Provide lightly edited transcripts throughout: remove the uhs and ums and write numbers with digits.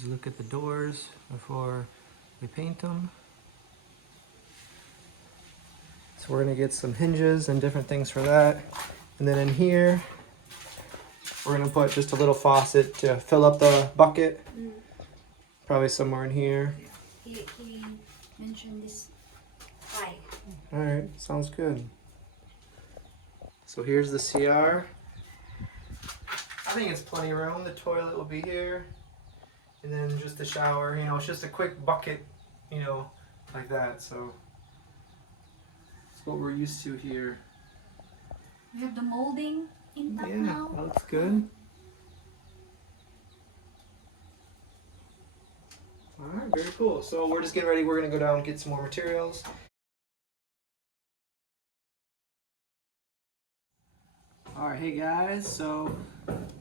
Just look at the doors before we paint them. So we're gonna get some hinges and different things for that. And then in here, we're gonna put just a little faucet to fill up the bucket. Probably somewhere in here. He mentioned this pipe. All right, sounds good. So here's the CR. I think it's plenty of room. The toilet will be here. And then just the shower, you know, it's just a quick bucket, you know, like that. So it's what we're used to here. We have the molding intact now. Yeah, that looks good. All right, very cool. So we're just getting ready. We're gonna go down and get some more materials. All right, hey guys. So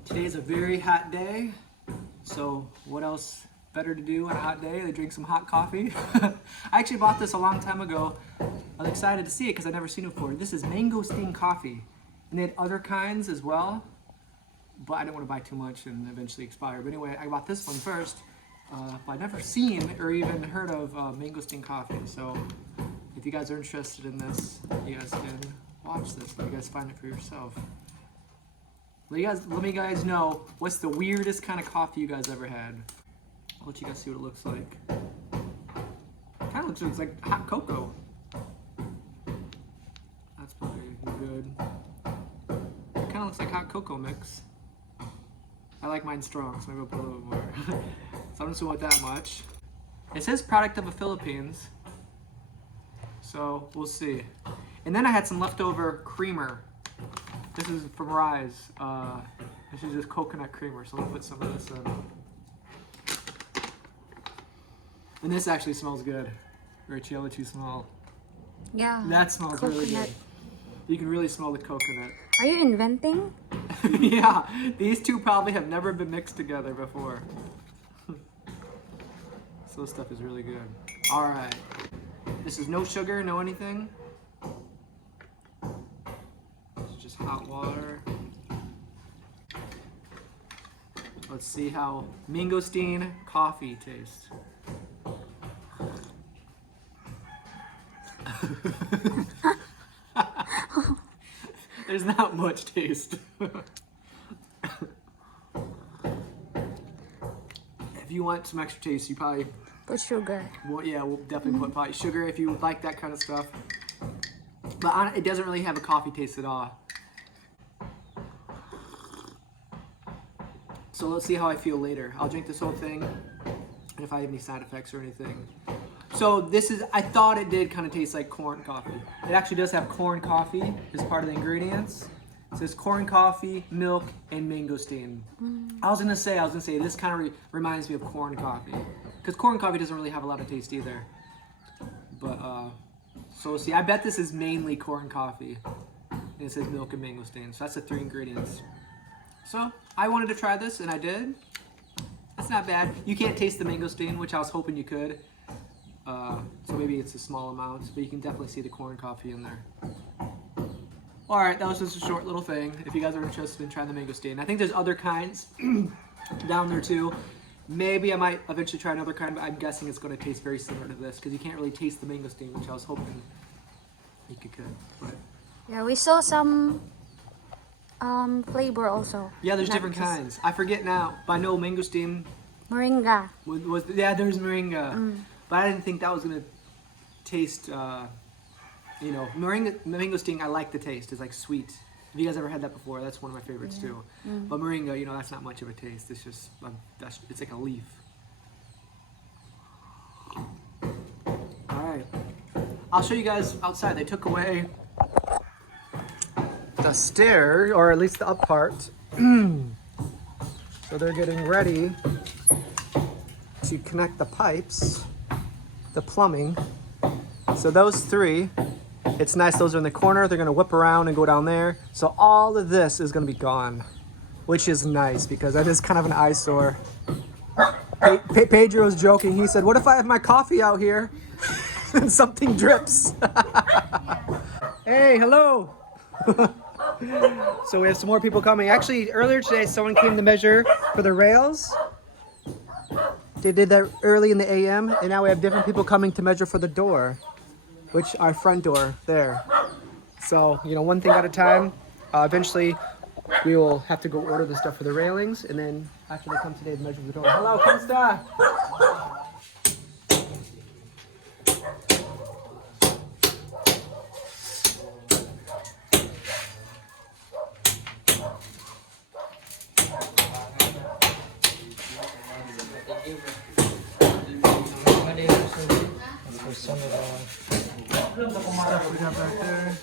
today's a very hot day. So what else better to do on a hot day than drink some hot coffee? I actually bought this a long time ago. I was excited to see it because I'd never seen it before. This is mangosteen coffee. And they had other kinds as well, but I didn't want to buy too much and eventually expire. But anyway, I bought this one first. But I've never seen or even heard of mangosteen coffee. So if you guys are interested in this, you guys can watch this. You guys find it for yourself. Let me guys know what's the weirdest kind of coffee you guys ever had. I'll let you guys see what it looks like. It kind of looks like hot cocoa. That's pretty good. It kind of looks like hot cocoa mix. I like mine strong, so maybe I'll put a little bit more. So I'm just going with that much. It says product of the Philippines, so we'll see. And then I had some leftover creamer. This is from Rise. This is just coconut creamer, so I'm gonna put some of this in. And this actually smells good. Rachel, I'll let you smell. Yeah. That smells coconut. really good. You can really smell the coconut. Are you inventing? Yeah, these two probably have never been mixed together before. So this stuff is really good. All right. This is no sugar, no anything. It's just hot water. Let's see how mangosteen coffee tastes. There's not much taste. If you want some extra taste, you probably Put sugar. well, yeah, we'll definitely put probably sugar if you like that kind of stuff. But it doesn't really have a coffee taste at all. So let's see how I feel later. I'll drink this whole thing, and if I have any side effects or anything. So this is, I thought it did kind of taste like corn coffee. It actually does have corn coffee as part of the ingredients. It says corn coffee, milk, and mangosteen. I was gonna say this kind of reminds me of corn coffee. Because corn coffee doesn't really have a lot of taste either. But, so see, I bet this is mainly corn coffee. And it says milk and mangosteen. So that's the 3 ingredients. So I wanted to try this, and I did. It's not bad. You can't taste the mangosteen, which I was hoping you could. So maybe it's a small amount, but you can definitely see the corn coffee in there. All right, that was just a short little thing. If you guys are interested in trying the mangosteen, I think there's other kinds down there too. Maybe I might eventually try another kind, but I'm guessing it's going to taste very similar to this because you can't really taste the mangosteen, which I was hoping you could. But Yeah, we saw some flavor also. yeah, there's Not different just kinds. I forget now, but I know mangosteen Moringa. was yeah, there's moringa, but I didn't think that was going to taste. You know, mangosteen, I like the taste. It's like sweet. Have you guys ever had that before? That's one of my favorites too. But moringa, you know, that's not much of a taste. It's just, it's like a leaf. All right. I'll show you guys outside. They took away the stair, or at least the up part. So they're getting ready to connect the pipes, the plumbing. So those 3, it's nice, those are in the corner. They're gonna whip around and go down there. So all of this is gonna be gone, which is nice because that is kind of an eyesore. Pedro's joking. He said, what if I have my coffee out here and something drips? Hey, hello. So we have some more people coming. Actually, earlier today, someone came to measure for the rails. They did that early in the AM, and now we have different people coming to measure for the door, which our front door there. So, you know, one thing at a time. Eventually, we will have to go order the stuff for the railings, and then after they come today to measure the door. Hello, Consta! Stuff we got back there.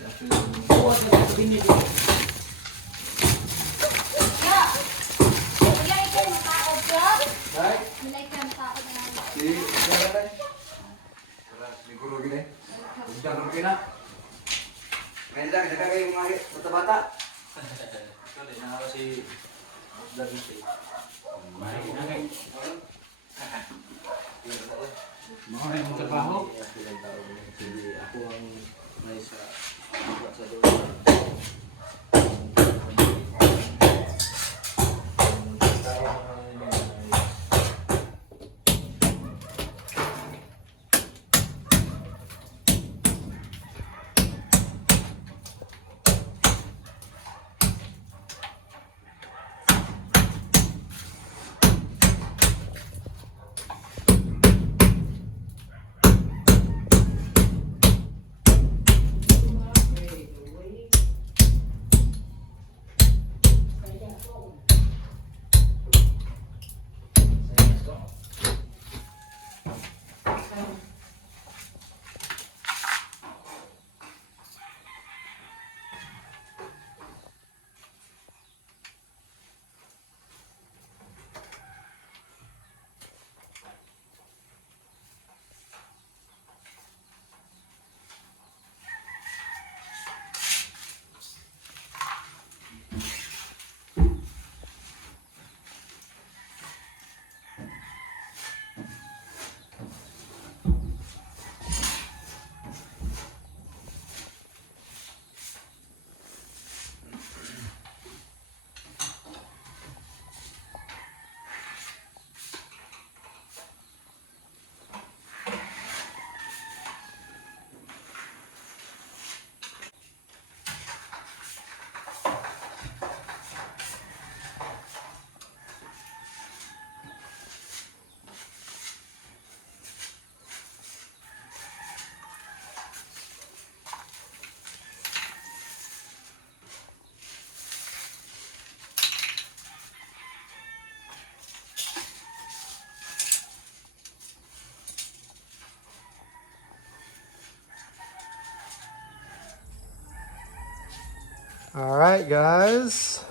All right, guys.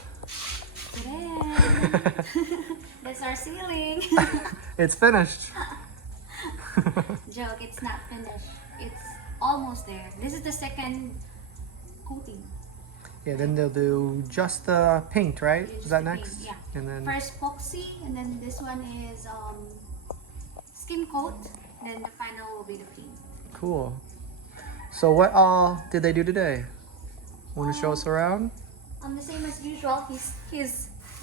That's our ceiling. It's finished. Joke, it's not finished. It's almost there. This is the second coating. Yeah, then they'll do just the paint, right? Just Is that the next? paint, yeah. And then First epoxy, and then this one is skin coat. Then the final will be the paint. cool. So what all did they do today? Want to show us around? The same as usual.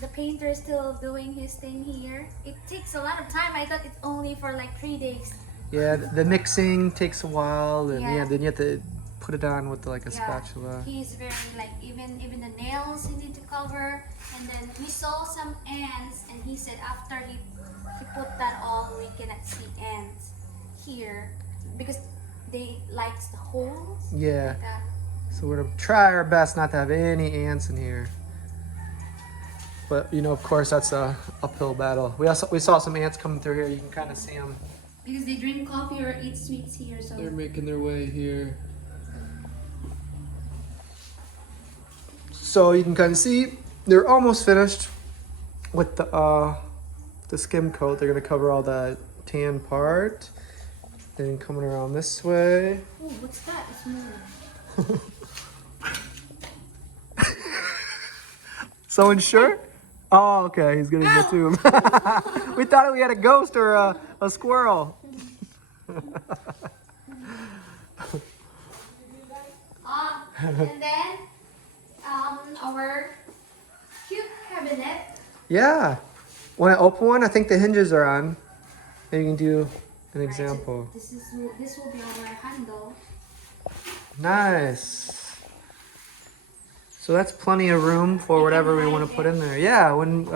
The painter is still doing his thing here. It takes a lot of time. I thought it's only for like 3 days. Yeah, the mixing takes a while, and yeah, Yeah. then you have to put it on with like a Yeah, spatula. he's very like even the nails he need to cover, and then we saw some ants, and he said after he put that on, we cannot see ants here because they likes the holes. Yeah, Like that. so we're gonna try our best not to have any ants in here. But you know, of course, that's a uphill battle. We saw some ants coming through here. You can kind of see them. Because they drink coffee or eat sweets here, so They're making their way here. So you can kind of see they're almost finished with the skim coat. They're gonna cover all the tan part. Then coming around this way. oh, what's that? It's moving. Someone sure? Oh, okay. He's getting the tube. We thought we had a ghost or a squirrel. And then our cute cabinet. Yeah. Want to open one? I think the hinges are on. Maybe you can do an example. This will be our handle. Nice. So that's plenty of room for whatever we want to put in there. Yeah, when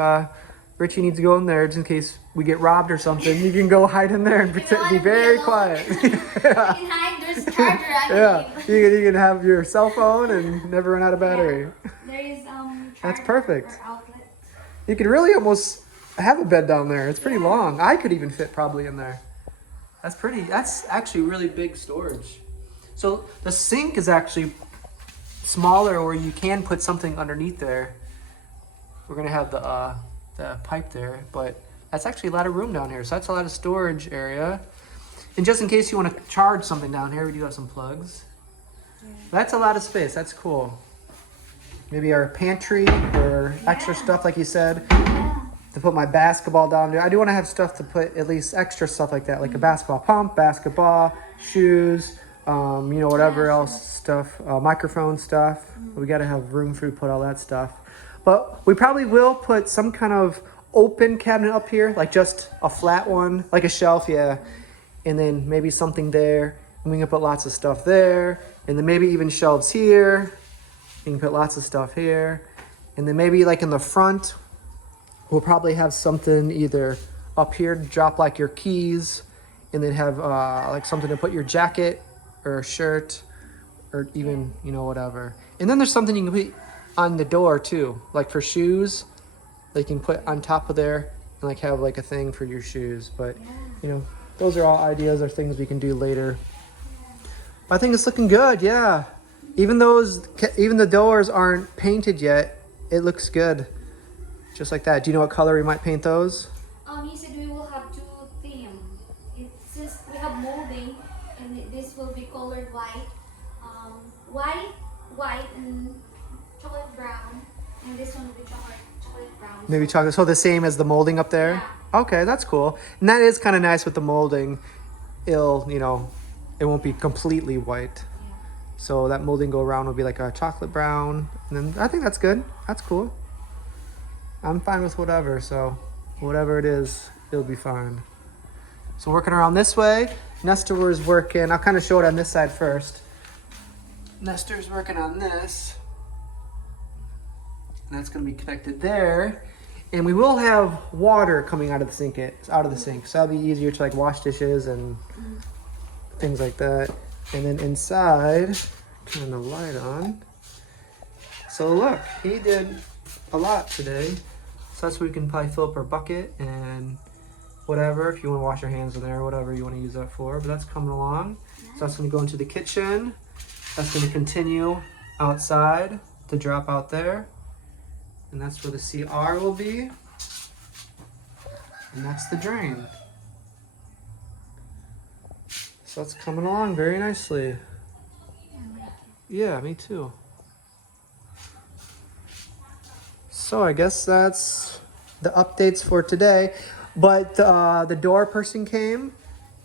Richie needs to go in there, just in case we get robbed or something, you can go hide in there and pretend, be very quiet. You can hide. There's a charger. Yeah, you can have your cell phone and never run out of battery. Yeah. There is That's perfect. for outlet. You could really almost have a bed down there. It's pretty long. I could even fit probably in there. That's actually really big storage. So the sink is actually smaller, or you can put something underneath there. We're gonna have the pipe there, but that's actually a lot of room down here. So that's a lot of storage area. And just in case you want to charge something down here, we do have some plugs. Yeah. That's a lot of space. That's cool. Maybe our pantry or extra stuff, like you said. Yeah. To put my basketball down there. I do want to have stuff to put at least extra stuff like that, like a basketball pump, basketball, shoes, whatever else stuff, microphone stuff. We got to have room for to put all that stuff. But we probably will put some kind of open cabinet up here, like just a flat one, like a shelf, yeah. And then maybe something there. And we can put lots of stuff there. And then maybe even shelves here. You can put lots of stuff here. And then maybe like in the front, we'll probably have something either up here to drop like your keys, and then have like something to put your jacket or a shirt, or even, whatever. And then there's something you can put on the door too, like for shoes, that you can put on top of there and like have like a thing for your shoes. But those are all ideas or things we can do later. I think it's looking good, yeah. Even the doors aren't painted yet, it looks good. Just like that. Do you know what color we might paint those? He said we will have two themes. It's just we have molding, and this will be colored white. White and chocolate brown, and this one will be chocolate brown. Maybe chocolate. So the same as the molding up there? Yeah. Okay, that's cool. And that is kind of nice with the molding. It won't be completely white. Yeah. So that molding go around will be like a chocolate brown. And then I think that's good. That's cool. I'm fine with whatever. So whatever it is, it'll be fine. So working around this way. Nestor is working. I'll kind of show it on this side first. Nestor's working on this. And that's going to be connected there. And we will have water coming out of the sink. So that'll be easier to like wash dishes and things like that. And then inside, turn the light on. So look, he did a lot today. So that's where we can probably fill up our bucket and whatever, if you want to wash your hands in there, whatever you want to use that for. But that's coming along. So that's going to go into the kitchen. That's going to continue outside to drop out there. And that's where the CR will be. And that's the drain. So that's coming along very nicely. Yeah, me too. So I guess that's the updates for today. But the door person came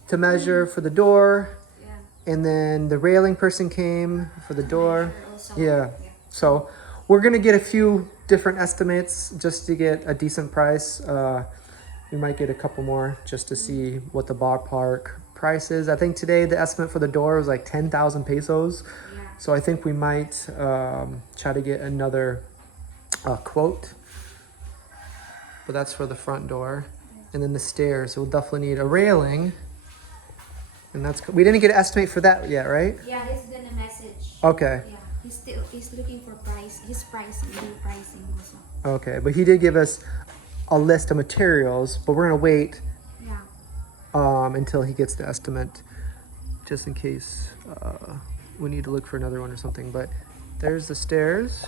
to measure for the door. Yeah. And then the railing person came for the door. Yeah. So we're going to get a few different estimates just to get a decent price. We might get a couple more just to see what the ballpark price is. I think today the estimate for the door was like 10,000 pesos. Yeah. So I think we might try to get another quote. But that's for the front door. And then the stairs. So we'll definitely need a railing. And we didn't get an estimate for that yet, right? Yeah, he's gonna message. Okay. Yeah, he's looking for his pricing also. Okay, but he did give us a list of materials, but we're gonna wait until he gets the estimate, just in case we need to look for another one or something. But there's the stairs.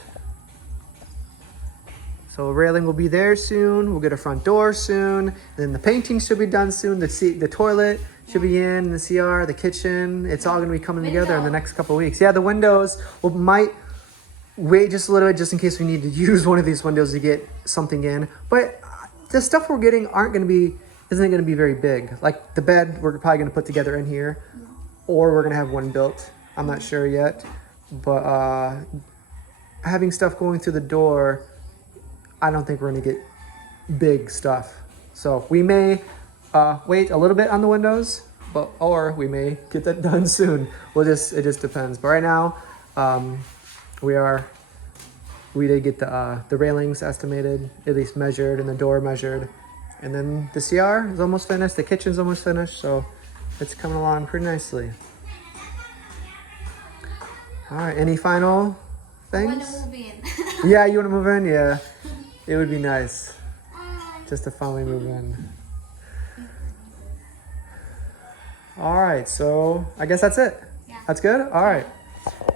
So a railing will be there soon. We'll get a front door soon. And then the painting should be done soon. The toilet should be in, the CR, the kitchen. It's all gonna be coming together in the next couple of weeks. Yeah, the windows, we might wait just a little bit just in case we need to use one of these windows to get something in. But the stuff we're getting isn't gonna be very big. Like the bed, we're probably gonna put together in here, or we're gonna have one built. I'm not sure yet. But having stuff going through the door, I don't think we're gonna get big stuff. So we may wait a little bit on the windows, or we may get that done soon. It just depends. But right now, we did get the railings estimated, at least measured, and the door measured. And then the CR is almost finished, the kitchen's almost finished, so it's coming along pretty nicely. All right, any final I things? wanna move in. Yeah, you wanna move in? Yeah, it would be nice just to finally move in. All right, so I guess that's it. Yeah. That's good? All right.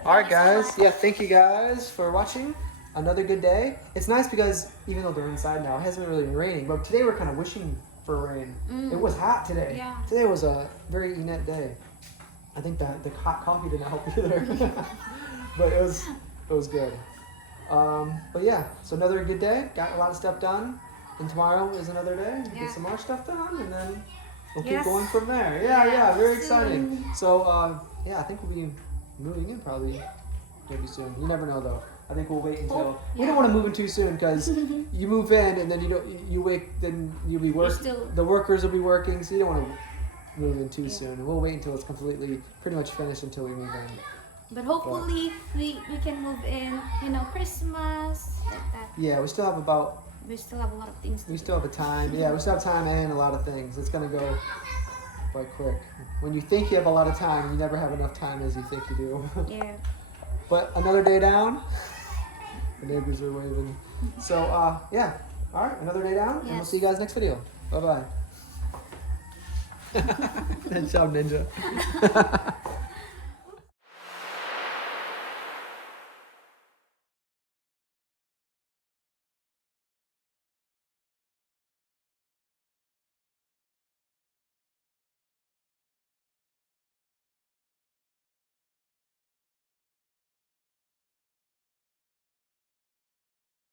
All right, Thank you so guys. much. Yeah, thank you guys for watching. Another good day. It's nice because even though they're inside now, it hasn't really been raining. But today we're kind of wishing for rain. It was hot today. Yeah. Today was a very inept day. I think that the hot coffee didn't help either. But it was good. But yeah, so another good day. Got a lot of stuff done. And tomorrow is another day. Yeah. Get some more stuff done, and then we'll keep Yes. going from there. Yeah, very soon. exciting. So yeah, I think we'll be moving in probably maybe soon. You never know though. I think we'll wait until we don't want to move in too soon because you move in and then you wait, then you'll be the workers will be working, so you don't want to move in too soon. We'll wait until it's completely pretty much finished until we move in. But hopefully we can move in, Christmas, like that. Yeah, we still have We still have a lot of things to we do. still have the time. Yeah, we still have time and a lot of things. It's gonna go quite quick. When you think you have a lot of time, you never have enough time as you think you do. Yeah. But another day down. The neighbors are waving. So yeah. All right, another day down, and we'll Yes. see you guys next video. Bye bye. Good job, Ninja.